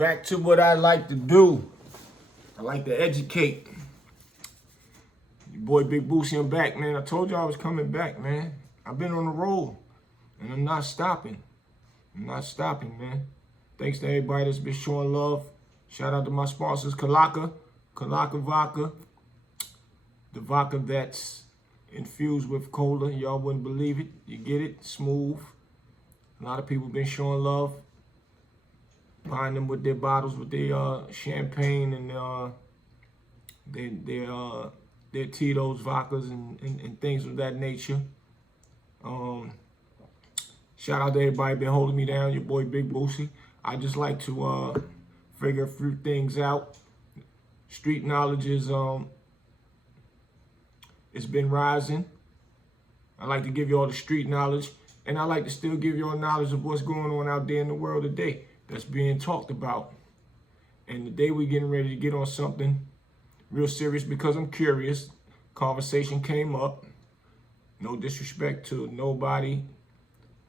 Back to what I like to do. I like to educate. Your boy Big Bootsie, I'm back, man. I told you I was coming back, man. I've been on the road, and I'm not stopping. I'm not stopping, man. Thanks to everybody that's been showing love. Shout out to my sponsors, Kalaka Vodka. The vodka that's infused with cola. Y'all wouldn't believe it. You get it, smooth. A lot of people been showing love. Buying them with their bottles, with their champagne and their Tito's vodkas and things of that nature. Shout out to everybody been holding me down. Your boy Big Bootsie. I just like to figure a few things out. Street knowledge is it's been rising. I like to give you all the street knowledge, and I like to still give you all knowledge of what's going on out there in the world today that's being talked about. And today we're getting ready to get on something real serious because I'm curious. Conversation came up. No disrespect to nobody,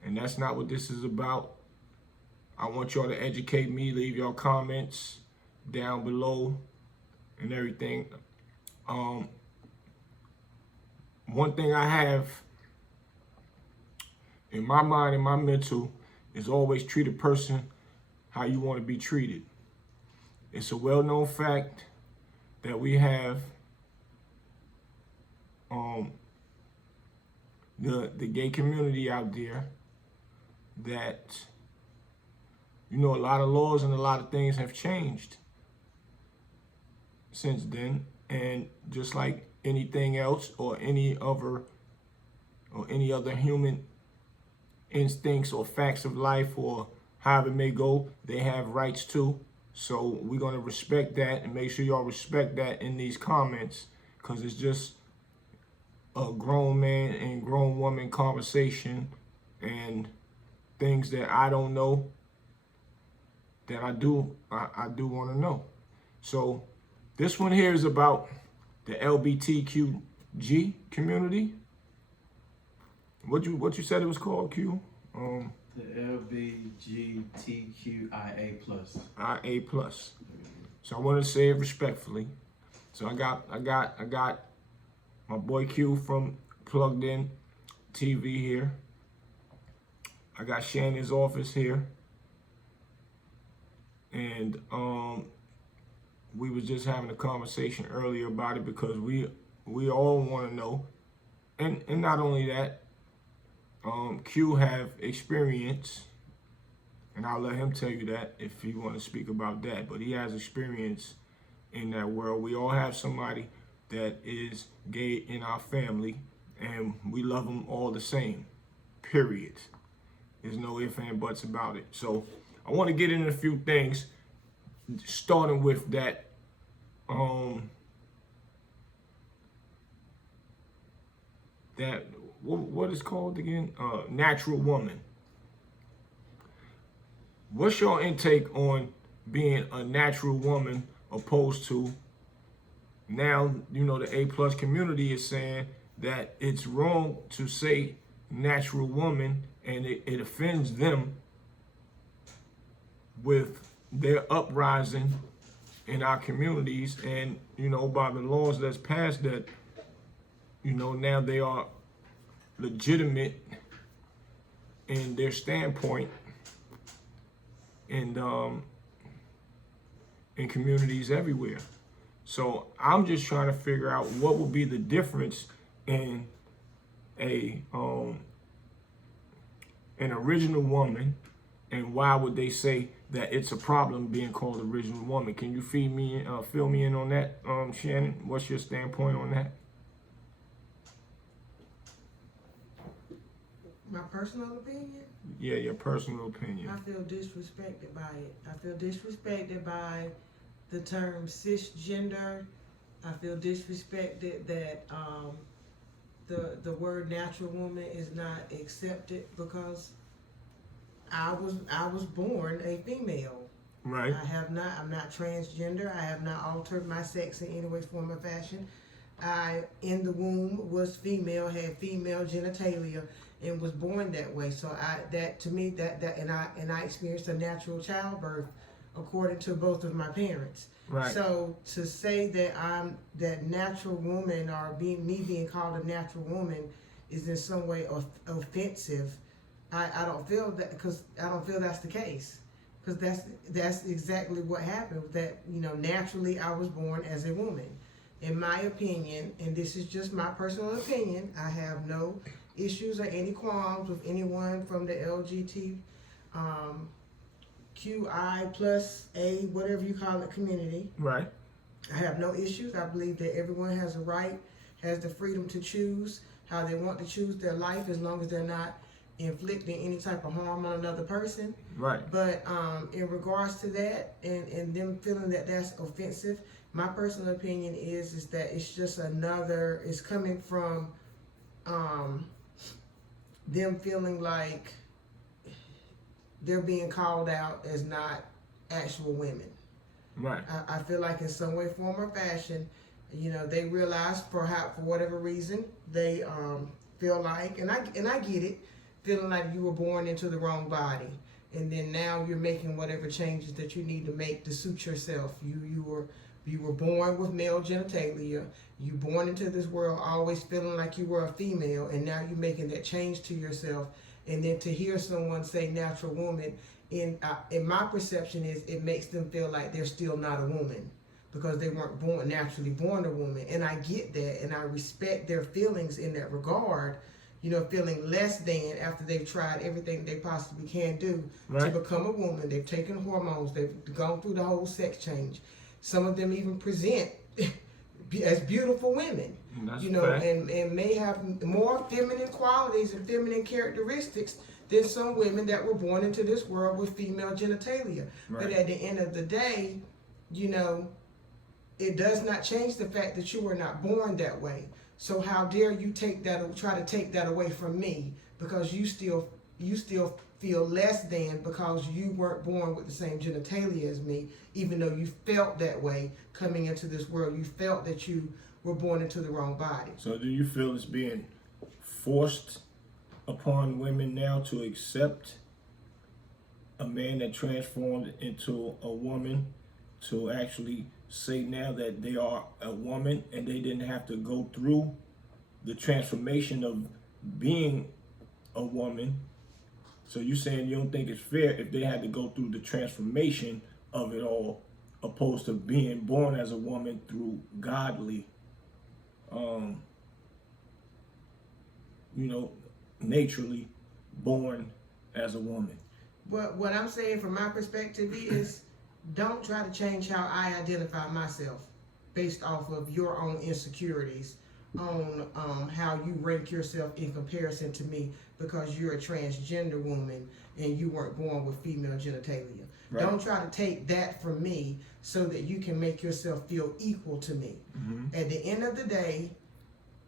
and that's not what this is about. I want y'all to educate me. Leave your comments down below and everything. One thing I have in my mind and my mental is always treat a person how you want to be treated. It's a well-known fact that we have the gay community out there that, you know, a lot of laws and a lot of things have changed since then. And just like anything else or any other human instincts or facts of life or however it may go, they have rights too. So we're going to respect that and make sure y'all respect that in these comments, because it's just a grown man and grown woman conversation and things that I don't know that I do want to know. So this one here is about the LGBTQG community. What you said it was called, Q? The LGBTQIA plus. IA plus. So I want to say it respectfully. So I got my boy Q from PluggedNTV here. I got Shannon's office here. And we was just having a conversation earlier about it because we all want to know. And not only that, Q have experience, and I'll let him tell you that if he want to speak about that, but he has experience in that world. We all have somebody that is gay in our family, and we love them all the same, period. There's no ifs and buts about it. So I want to get into a few things, starting with that what is called again? Natural woman. What's your intake on being a natural woman opposed to now, you know, the A plus community is saying that it's wrong to say natural woman and it offends them with their uprising in our communities, and, you know, by the laws that's passed that, you know, now they are legitimate in their standpoint and in communities everywhere. So I'm just trying to figure out what would be the difference in an original woman, and why would they say that it's a problem being called original woman? Can you fill me in on that, Shannon? What's your standpoint on that? My personal opinion? Yeah, your personal opinion. I feel disrespected by it. I feel disrespected by the term cisgender. I feel disrespected that the word natural woman is not accepted because I was born a female. Right. I'm not transgender. I have not altered my sex in any way, form, or fashion. I, in the womb, was female, had female genitalia, and was born that way. So I experienced a natural childbirth according to both of my parents. Right. So to say that I'm that natural woman, or me being called a natural woman is in some way offensive, I don't feel that, because I don't feel that's the case. Because that's exactly what happened. That, you know, naturally I was born as a woman. In my opinion, and this is just my personal opinion, I have no issues or any qualms with anyone from the LGBTQI plus A, whatever you call it, community. Right. I have no issues. I believe that everyone has a right, has the freedom to choose how they want to choose their life, as long as they're not inflicting any type of harm on another person. Right. But in regards to that, and them feeling that that's offensive, my personal opinion is that it's just another, it's coming from them feeling like they're being called out as not actual women. Right. I feel like in some way, form, or fashion, you know, they realize perhaps for whatever reason they feel like, and I get it, feeling like you were born into the wrong body, and then now you're making whatever changes that you need to make to suit yourself. You were born with male genitalia. You born into this world always feeling like you were a female, and now you're making that change to yourself. And then to hear someone say natural woman, in my perception, is it makes them feel like they're still not a woman, because they weren't naturally born a woman. And I get that, and I respect their feelings in that regard, you know, feeling less than after they've tried everything they possibly can do Right. to become a woman. They've taken hormones, they've gone through the whole sex change. Some of them even present as beautiful women, That's you know, fact. and may have more feminine qualities and feminine characteristics than some women that were born into this world with female genitalia. Right. But at the end of the day, you know, it does not change the fact that you were not born that way. So how dare you try to take that away from me, because you still feel less than because you weren't born with the same genitalia as me, even though you felt that way coming into this world. You felt that you were born into the wrong body. So do you feel it's being forced upon women now to accept a man that transformed into a woman, to actually say now that they are a woman and they didn't have to go through the transformation of being a woman? So you're saying you don't think it's fair if they had to go through the transformation of it all, opposed to being born as a woman through godly, you know, naturally born as a woman. But what I'm saying from my perspective is, don't try to change how I identify myself based off of your own insecurities on how you rank yourself in comparison to me, because you're a transgender woman and you weren't born with female genitalia. Right. Don't try to take that from me so that you can make yourself feel equal to me. Mm-hmm. At the end of the day,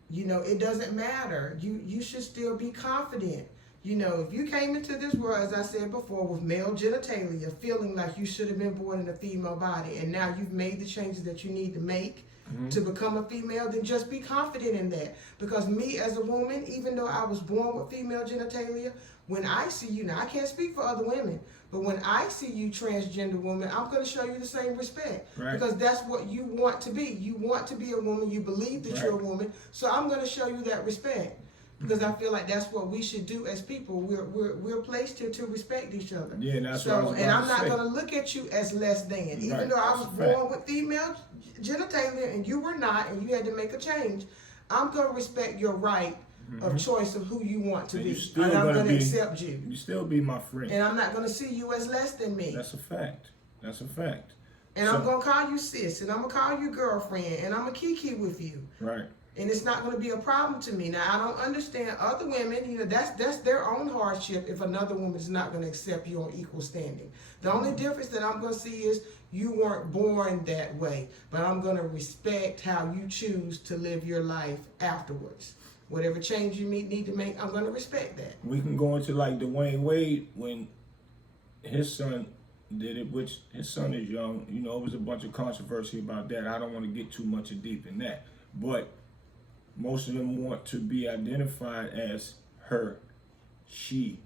you know, it doesn't matter. You should still be confident. You know, if you came into this world, as I said before, with male genitalia, feeling like you should have been born in a female body, and now you've made the changes that you need to make to become a female, then just be confident in that. Because me as a woman, even though I was born with female genitalia, when I see you, now I can't speak for other women, but when I see you, transgender woman, I'm going to show you the same respect. Right. Because that's what you want to be. You want to be a woman. You believe that you're a woman. So I'm going to show you that respect. Because I feel like that's what we should do as people. We're placed here to respect each other. Yeah, and that's what I was about and I'm to not say. going to look at you as less than. Right. Even though I was That's a fact. born with female genitalia and you were not, and you had to make a change, I'm going to respect your right of choice of who you want to And be. you still And I'm gonna going to be- accept you. You still be my friend. And I'm not going to see you as less than me. That's a fact. That's a fact. And So- I'm going to call you sis, and I'm going to call you girlfriend, and I'm going to kiki with you. Right. And it's not going to be a problem to me. Now, I don't understand other women, you know, that's their own hardship if another woman is not going to accept you on equal standing. The only difference that I'm going to see is you weren't born that way, but I'm going to respect how you choose to live your life afterwards. Whatever change you need to make, I'm going to respect that. We can go into like Dwayne Wade when his son did it, which his son is young. You know, it was a bunch of controversy about that. I don't want to get too much deep in that. But most of them want to be identified as her, she,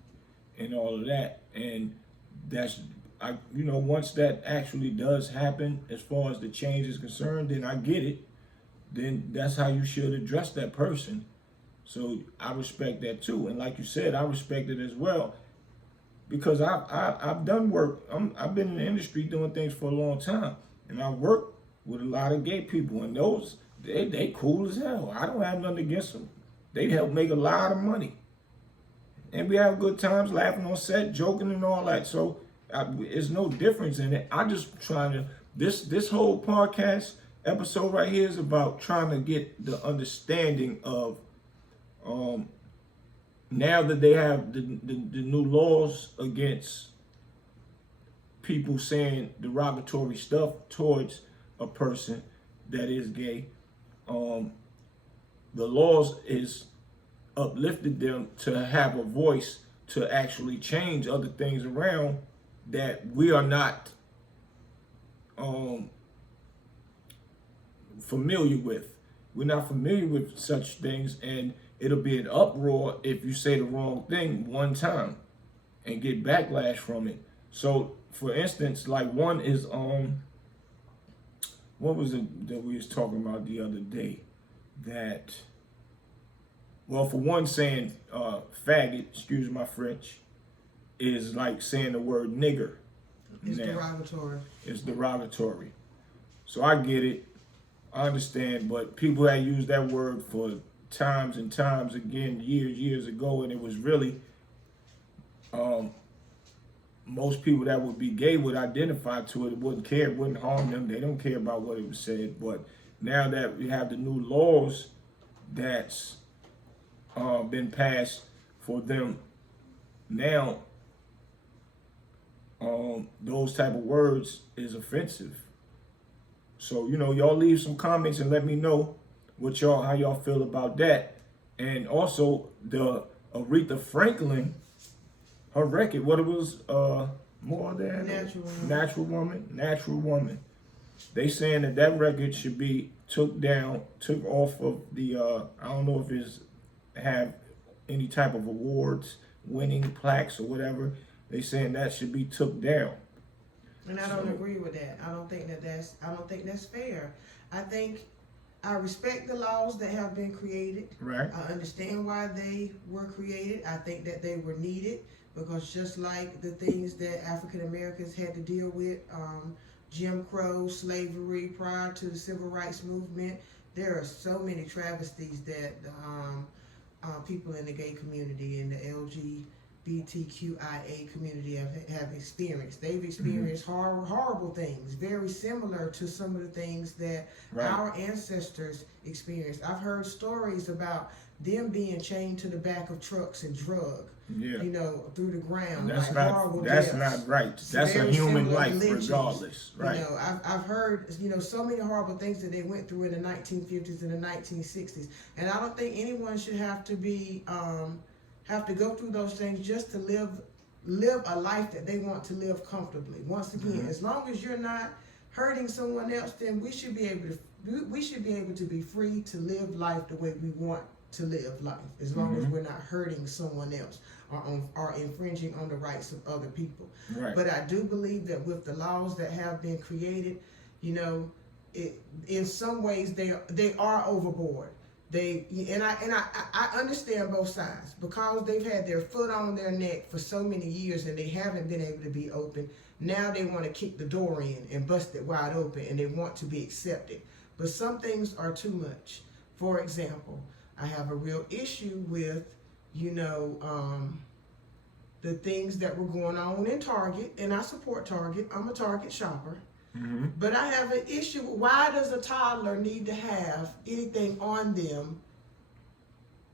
and all of that. And that's once that actually does happen, as far as the change is concerned, then I get it. Then that's how you should address that person. So I respect that too. And like you said, I respect it as well, because I've done work. I've been in the industry doing things for a long time, and I work with a lot of gay people, and those they cool as hell. I don't have nothing against them. They help make a lot of money, and we have good times, laughing on set, joking and all that. So it's no difference in it. I just trying to this whole podcast episode right here is about trying to get the understanding of now that they have the new laws against people saying derogatory stuff towards a person that is gay. The laws is uplifted them to have a voice to actually change other things around that we are not familiar with. We're not familiar with such things, and it'll be an uproar if you say the wrong thing one time and get backlash from it. So, for instance, like one is what was it that we was talking about the other day? That, well, for one, saying faggot, excuse my French, is like saying the word nigger. It's now. derogatory. It's derogatory. So I get it. I understand, but people had used that word for times and times again, years ago, and it was really most people that would be gay would identify to it, wouldn't care, it wouldn't harm them. They don't care about what it was said. But now that we have the new laws that's been passed for them, now those type of words is offensive. So, y'all leave some comments and let me know how y'all feel about that. And also the Aretha Franklin, her record, what it was, more than Natural Woman. They saying that record should be took off of the, I don't know if it's have any type of awards, winning plaques or whatever. They saying that should be took down. And I don't agree with that. I don't think that's fair. I respect the laws that have been created. Right. I understand why they were created. I think that they were needed, because just like the things that African Americans had to deal with, Jim Crow, slavery prior to the Civil Rights Movement, there are so many travesties that people in the gay community and the LGBTQIA community have experienced. They've experienced horrible things, very similar to some of the things that our ancestors experienced. I've heard stories about them being chained to the back of trucks and drugged, through the ground. That's like not right. That's a human life, regardless. Right. I've heard, so many horrible things that they went through in the 1950s and the 1960s, and I don't think anyone should have to go through those things just to live a life that they want to live comfortably. Once again, as long as you're not hurting someone else, then we should be able to be free to live life the way we want to live life, as long as we're not hurting someone else or infringing on the rights of other people. Right. But I do believe that with the laws that have been created, in some ways they are overboard. I understand both sides, because they've had their foot on their neck for so many years and they haven't been able to be open. Now they want to kick the door in and bust it wide open, and they want to be accepted. But some things are too much. For example, I have a real issue with, the things that were going on in Target, and I support Target. I'm a Target shopper. But I have an issue. Why does a toddler need to have anything on them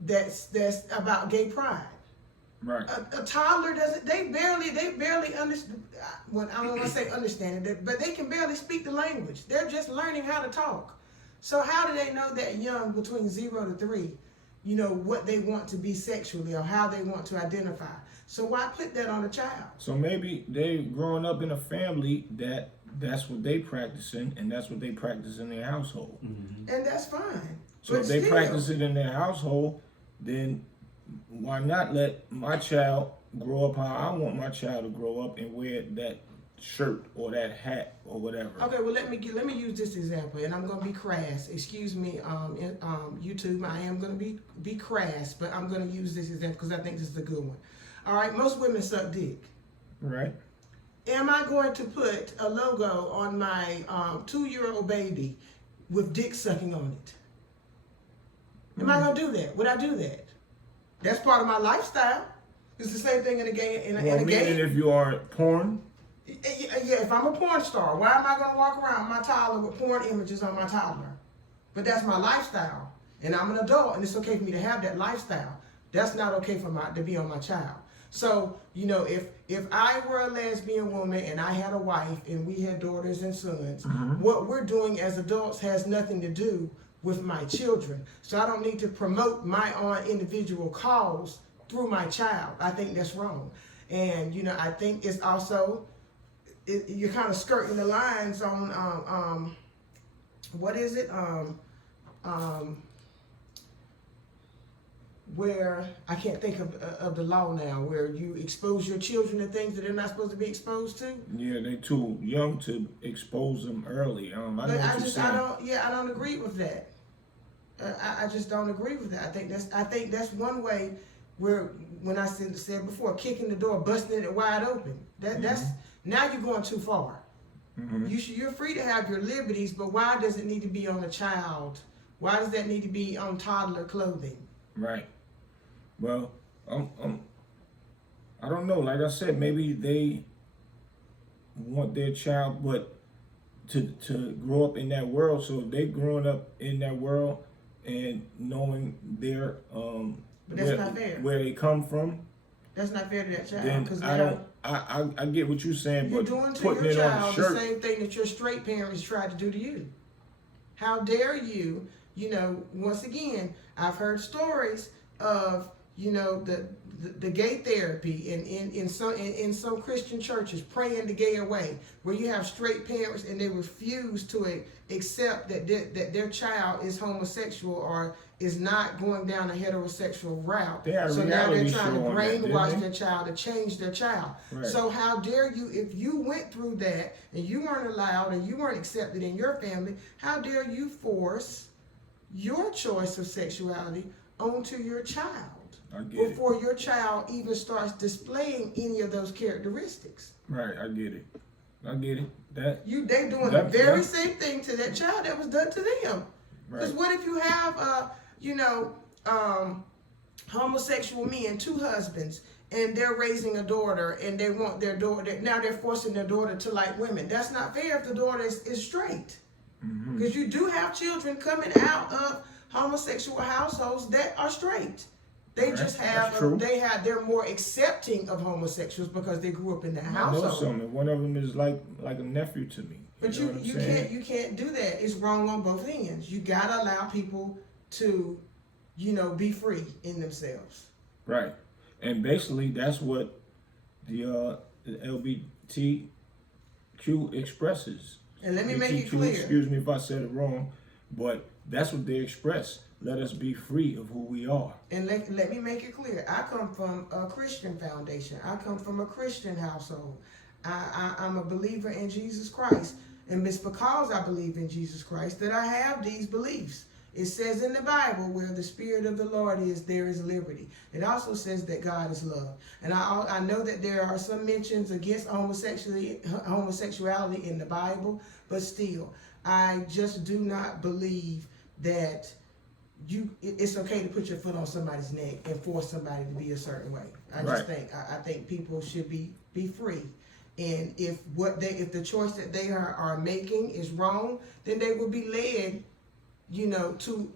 that's about gay pride? Right. A toddler doesn't. They barely understand. Well, I don't want to say understand it, but they can barely speak the language. They're just learning how to talk. So how do they know that young, between 0 to 3, what they want to be sexually or how they want to identify? So why put that on a child? So maybe they growing up in a family that's what they practicing, and that's what they practice in their household. And that's fine. So if they practice it in their household, then why not let my child grow up how I want my child to grow up and wear that shirt or that hat or whatever. Okay, well let me use this example, and I'm gonna be crass. Excuse me, YouTube. I am gonna be crass, but I'm gonna use this example because I think this is a good one. All right, most women suck dick. Right. Am I going to put a logo on my 2-year-old baby with dick sucking on it? Am I gonna do that? Would I do that? That's part of my lifestyle. It's the same thing in a gay. Meaning if you aren't porn. Yeah, if I'm a porn star, why am I going to walk around my toddler with porn images on my toddler? But that's my lifestyle. And I'm an adult, and it's okay for me to have that lifestyle. That's not okay to be on my child. So, you know, if I were a lesbian woman and I had a wife and we had daughters and sons, what we're doing as adults has nothing to do with my children. So I don't need to promote my own individual cause through my child. I think that's wrong. And, you know, I think it's also... you're kind of skirting the lines on what is it where I can't think of the law now, where you expose your children to things that they're not supposed to be exposed to. Yeah, they're too young to expose them early. I don't agree with that. I just don't agree with that. I think that's one way where, when I said before, kicking the door, busting it wide open. That's now you're going too far. You're free to have your liberties, but why does it need to be on a child? Why does that need to be on toddler clothing? Right. Well, I don't know. Like I said, maybe they want their child, but to grow up in that world. So if they're growing up in that world and knowing their but that's not fair. Where they come from. That's not fair to that child. Then I get what you're saying, you're but doing to putting your it on a child shirt. the same thing that your straight parents tried to do to you. How dare you? You know, once again, I've heard stories of, you know, the gay therapy in some Christian churches, praying the gay away, where you have straight parents and they refuse to accept that their child is homosexual or is not going down a heterosexual route. So now they're trying to brainwash their child to change their child. Right. So how dare you, if you went through that and you weren't allowed and you weren't accepted in your family, how dare you force your choice of sexuality onto your child before your child even starts displaying any of those characteristics? Right, I get it. They doing the very same thing to that child that was done to them. Because Right. what if you have homosexual men, 2 husbands, and they're raising a daughter and they want their daughter, now they're forcing their daughter to like women. That's not fair if the daughter is straight. Because you do have children coming out of homosexual households that are straight. They just have they're more accepting of homosexuals because they grew up in that household. I know something. One of them is like a nephew to me. But you can't do that. It's wrong on both ends. You gotta allow people to, you know, be free in themselves. Right. And basically that's what the LGBTQ expresses. And let me make it clear. Excuse me if I said it wrong, but that's what they express. Let us be free of who we are. And let me make it clear. I come from a Christian foundation. I come from a Christian household. I'm a believer in Jesus Christ. And it's because I believe in Jesus Christ that I have these beliefs. It says in the Bible, where the Spirit of the Lord is, there is liberty. It also says that God is love. And I know that there are some mentions against homosexuality in the Bible, but still, I just do not believe that it's okay to put your foot on somebody's neck and force somebody to be a certain way. I think people should be free. And if the choice that they are making is wrong, then they will be led, you know, to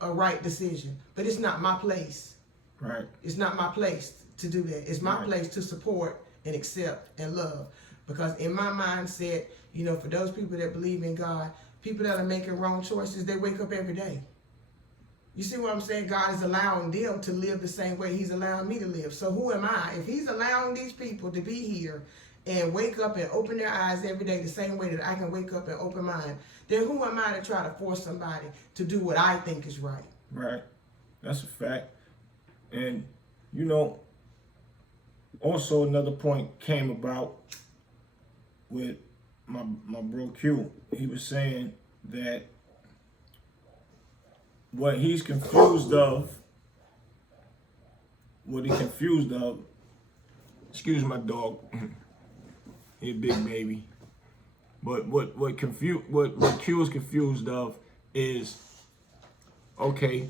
a right decision. But it's not my place. Right. It's not my place to do that. It's my place to support and accept and love. Because in my mindset, you know, for those people that believe in God, people that are making wrong choices, they wake up every day. You see what I'm saying? God is allowing them to live the same way He's allowing me to live. So who am I? If He's allowing these people to be here and wake up and open their eyes every day the same way that I can wake up and open mine, then who am I to try to force somebody to do what I think is right? Right. That's a fact. And, you know, also another point came about with my bro Q. He was saying that what he's confused of, excuse my dog, he a big baby. But what Q is confused of is, okay,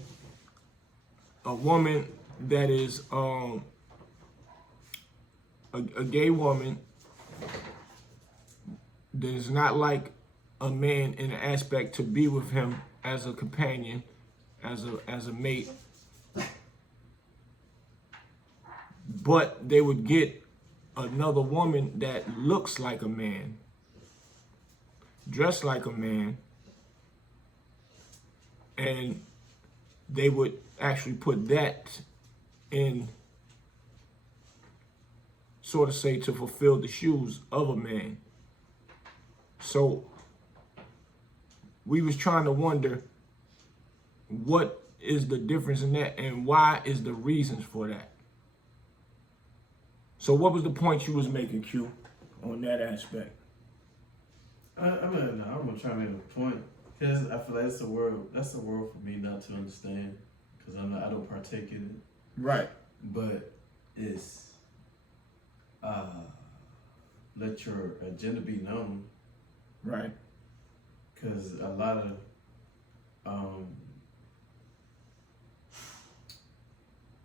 a woman that is a gay woman that is not like a man in an aspect to be with him as a companion, as a mate, but they would get another woman that looks like a man, dressed like a man, and they would actually put that in, sort of say, to fulfill the shoes of a man. So we was trying to wonder what is the difference in that and why is the reasons for that. So what was the point you was making, Q, on that aspect? I'm gonna try to make a point because I feel like that's a world for me not to understand because I don't partake in it. Right. But it's let your agenda be known. Right. Because a lot of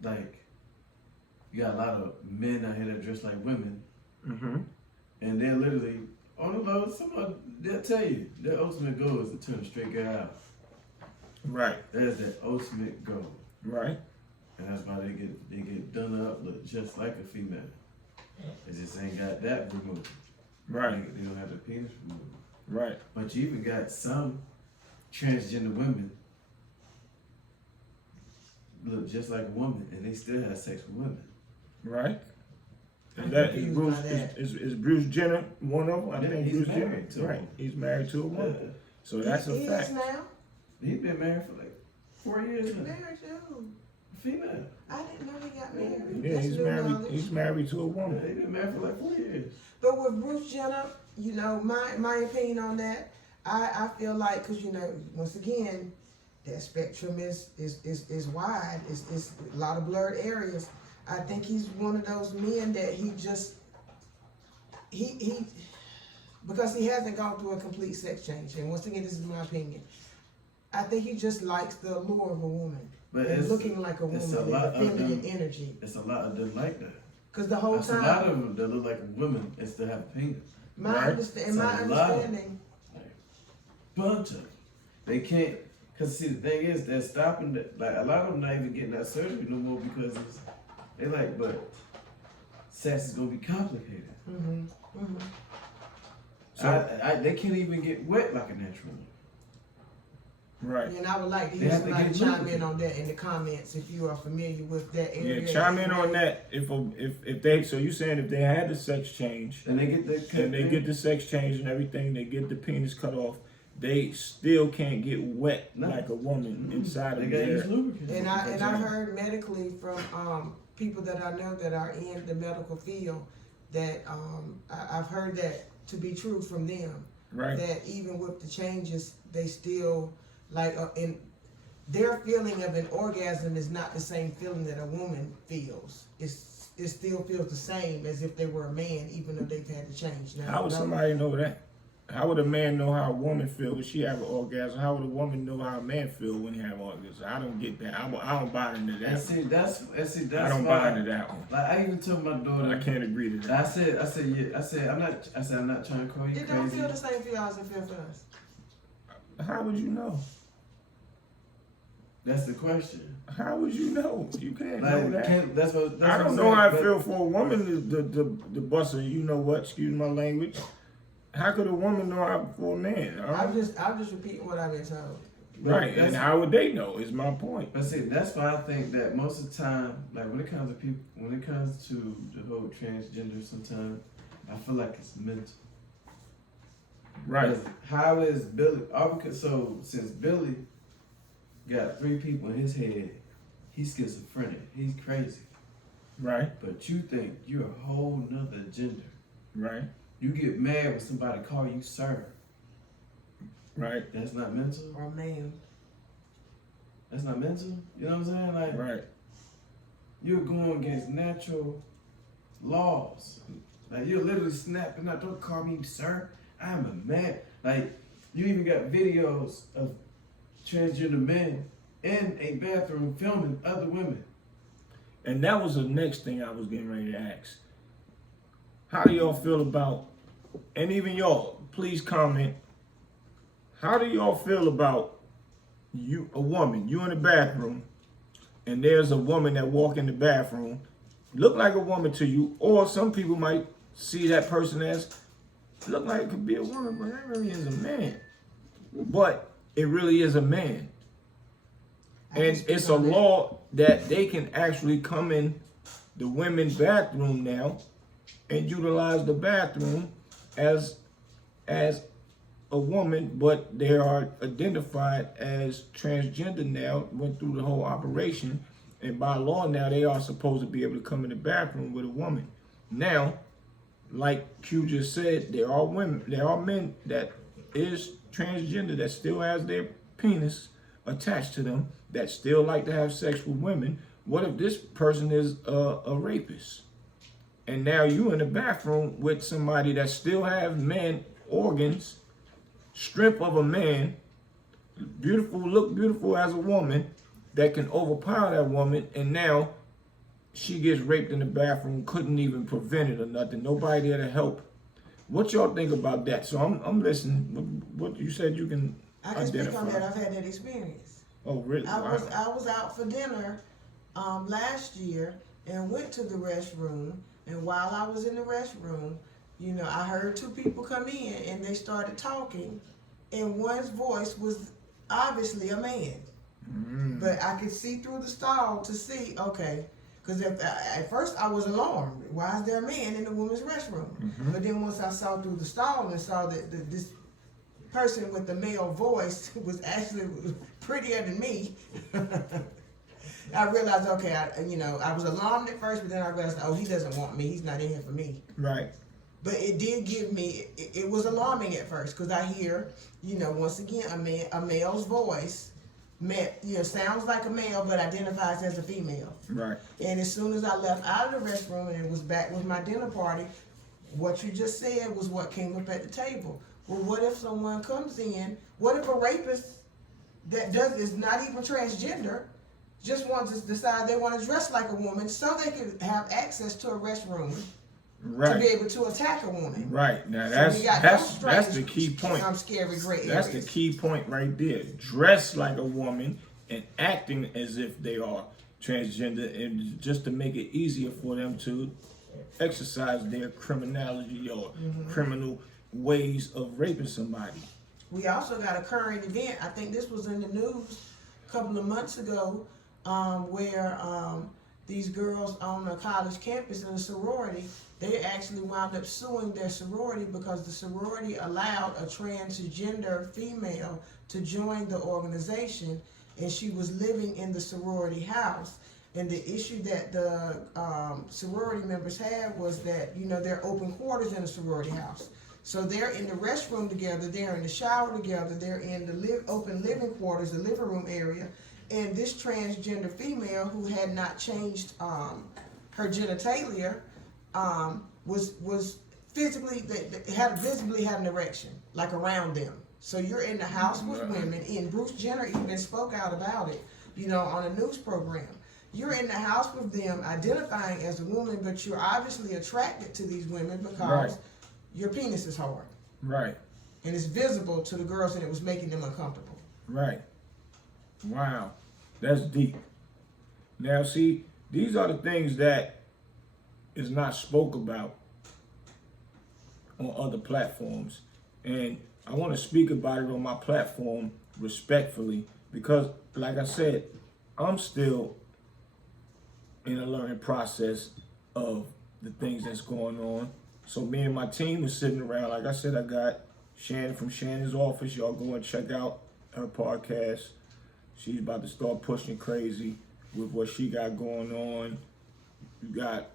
like you got a lot of men out here that dress like women, and they're literally on the low. Someone they'll tell you their ultimate goal is to turn a straight guy out. Right. That's their ultimate goal. Right. And that's why they get done up look just like a female. They just ain't got that removed. Right. They don't have the penis removed. Right. But you even got some transgender women look just like a woman, and they still have sex with women. Right. I'm And that is confused Bruce. by that. Is Bruce Jenner one of them? I Yeah, think he's Bruce married Jenner. to a Right. woman. He's married to a woman. So that's a He fact. is now? He's been married for like 4 years now. Married too. Female. I didn't know he got married. Yeah, That's he's new married. knowledge. He's married to a Yeah, woman. he's been married for like 4 years. But with Bruce Jenner, you know, my opinion on that, I feel like, because, you know, once again, that spectrum is wide. It's a lot of blurred areas. I think he's one of those men that he because he hasn't gone through a complete sex change. And once again, this is my opinion. I think he just likes the allure of a woman. But And it's looking like a woman it's a and lot the of feminine them. energy. It's a lot of them like that. Because the whole That's a lot time, of them that look like a woman and still have a penis. my Right. understanding, It's a lot of understanding, Bunch of them. They can't, because see, the thing is, they're stopping, like, a lot of them not even getting that surgery no more because they like, but sex is going to be complicated. So They can't even get wet like a natural one. right. and I would like to They hear have to somebody get chime moving. in on that in the comments if you are familiar with that area. Yeah, chime in on that. If they, so you saying if they had the sex change And they get the and they get the sex change and everything, they get the penis cut off, they still can't get wet No. like a woman inside they of got to use their. lubricant. And I heard medically from people that I know that are in the medical field that I've heard that to be true from them. Right. That even with the changes, they still like in their feeling of an orgasm is not the same feeling that a woman feels. It still feels the same as if they were a man, even though they've had the change. Now, How would somebody know that? How would a man know how a woman feel when she have an orgasm? How would a woman know how a man feel when he have an orgasm? I don't get that. I don't buy into that. And see, that's I don't why, buy into that one. Like, I even told my daughter. I can't agree to that. I said, I'm not trying to call you it don't crazy. feel the same feel as it feels for us. How would you know? That's the question. How would you know? You can't know Like, that. that's what I don't I'm know saying, how I but- feel for a woman to bust a, you know what, excuse my language. How could a woman know how for a man? I'm just repeating what I've been told. Right, and That's- how would they know is my point. But see, that's why I think that most of the time, like when it comes to people, when it comes to the whole transgender, sometimes I feel like it's mental. Right, Because how is Billy? All because so since Billy got 3 people in his head, he's schizophrenic. He's crazy. right, But you think you're a whole nother gender. right, You get mad when somebody call you sir. Right. That's not mental. Or ma'am. That's not mental. You know what I'm saying? Like, Right. you're going against natural laws. Like, you're literally snapping out. Don't call me sir. I'm a man. Like, you even got videos of transgender men in a bathroom filming other women. And that was the next thing I was getting ready to ask. How do y'all feel about, and even y'all, please comment, how do y'all feel about you, a woman, you in the bathroom, and there's a woman that walk in the bathroom, look like a woman to you, or some people might see that person as, look like it could be a woman, but that really is a man. But it really is a man. And it's a law that they can actually come in the women's bathroom now and utilize the bathroom as a woman, but they are identified as transgender now, went through the whole operation, and by law now they are supposed to be able to come in the bathroom with a woman. Now, like Q just said, there are women, there are men that is transgender that still has their penis attached to them, that still like to have sex with women. What if this person is a rapist? And now you in the bathroom with somebody that still have man organs, strength of a man, beautiful, look beautiful as a woman, that can overpower that woman, and now she gets raped in the bathroom, couldn't even prevent it or nothing, nobody there to help. What y'all think about that? So I'm listening. What you said you can I can speak on that. I've had that experience. Oh, really? I was out for dinner last year and went to the restroom, and while I was in the restroom, you know, I heard two people come in and they started talking, and one's voice was obviously a man. But I could see through the stall to see, okay, because at first I was alarmed. Why is there a man in the women's restroom? But then once I saw through the stall and saw that this person with the male voice was actually prettier than me, I realized, okay, I was alarmed at first, but then I realized, oh, he doesn't want me. He's not in here for me. Right. But it did give me, it was alarming at first, because I hear, once again, a male's voice, sounds like a male, but identifies as a female. Right. And as soon as I left out of the restroom and was back with my dinner party, what you just said was what came up at the table. Well, what if someone comes in, what if a rapist that is not even transgender just wants to decide they want to dress like a woman so they can have access to a restroom to be able to attack a woman. Right. Now So that's the key point. Some scary gray That's areas. the key point right there. Dress like a woman and acting as if they are transgender, and just to make it easier for them to exercise their criminality or criminal ways of raping somebody. We also got a current event. I think this was in the news a couple of months ago, where these girls on a college campus in a sorority, they actually wound up suing their sorority because the sorority allowed a transgender female to join the organization, and she was living in the sorority house. And the issue that the sorority members had was that, they're open quarters in a sorority house. So they're in the restroom together, they're in the shower together, they're in the open living quarters, the living room area. And this transgender female who had not changed her genitalia was physically, visibly had an erection, like around them. So you're in the house with women, and Bruce Jenner even spoke out about it, on a news program. You're in the house with them identifying as a woman, but you're obviously attracted to these women because your penis is hard. Right. And it's visible to the girls, and it was making them uncomfortable. Right. Wow. That's deep. Now, see, these are the things that is not spoke about on other platforms. And I want to speak about it on my platform respectfully because, like I said, I'm still in a learning process of the things that's going on. So me and my team was sitting around. Like I said, I got Shannon from Shannon's office. Y'all go and check out her podcast. She's about to start pushing crazy with what she got going on. You got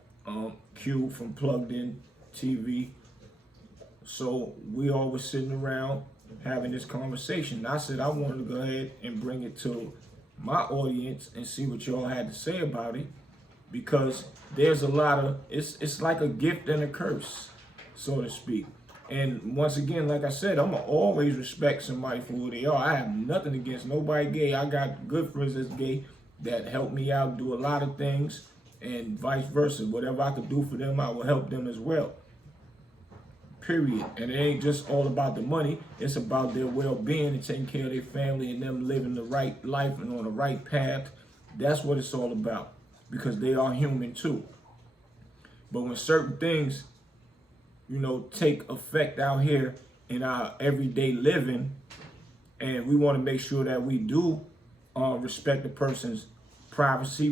Q from PluggedNTV So we all was sitting around having this conversation. I said I wanted to go ahead and bring it to my audience and see what y'all had to say about it, because there's a lot of, it's like a gift and a curse, so to speak. And once again, like I said, I'm gonna always respect somebody for who they are. I have nothing against nobody gay. I got good friends that's gay that help me out, do a lot of things, and vice versa. Whatever I could do for them, I will help them as well. Period. And it ain't just all about the money. It's about their well-being and taking care of their family and them living the right life and on the right path. That's what it's all about, because they are human too. But when certain things, you know, take effect out here in our everyday living, and we want to make sure that we do respect the person's privacy,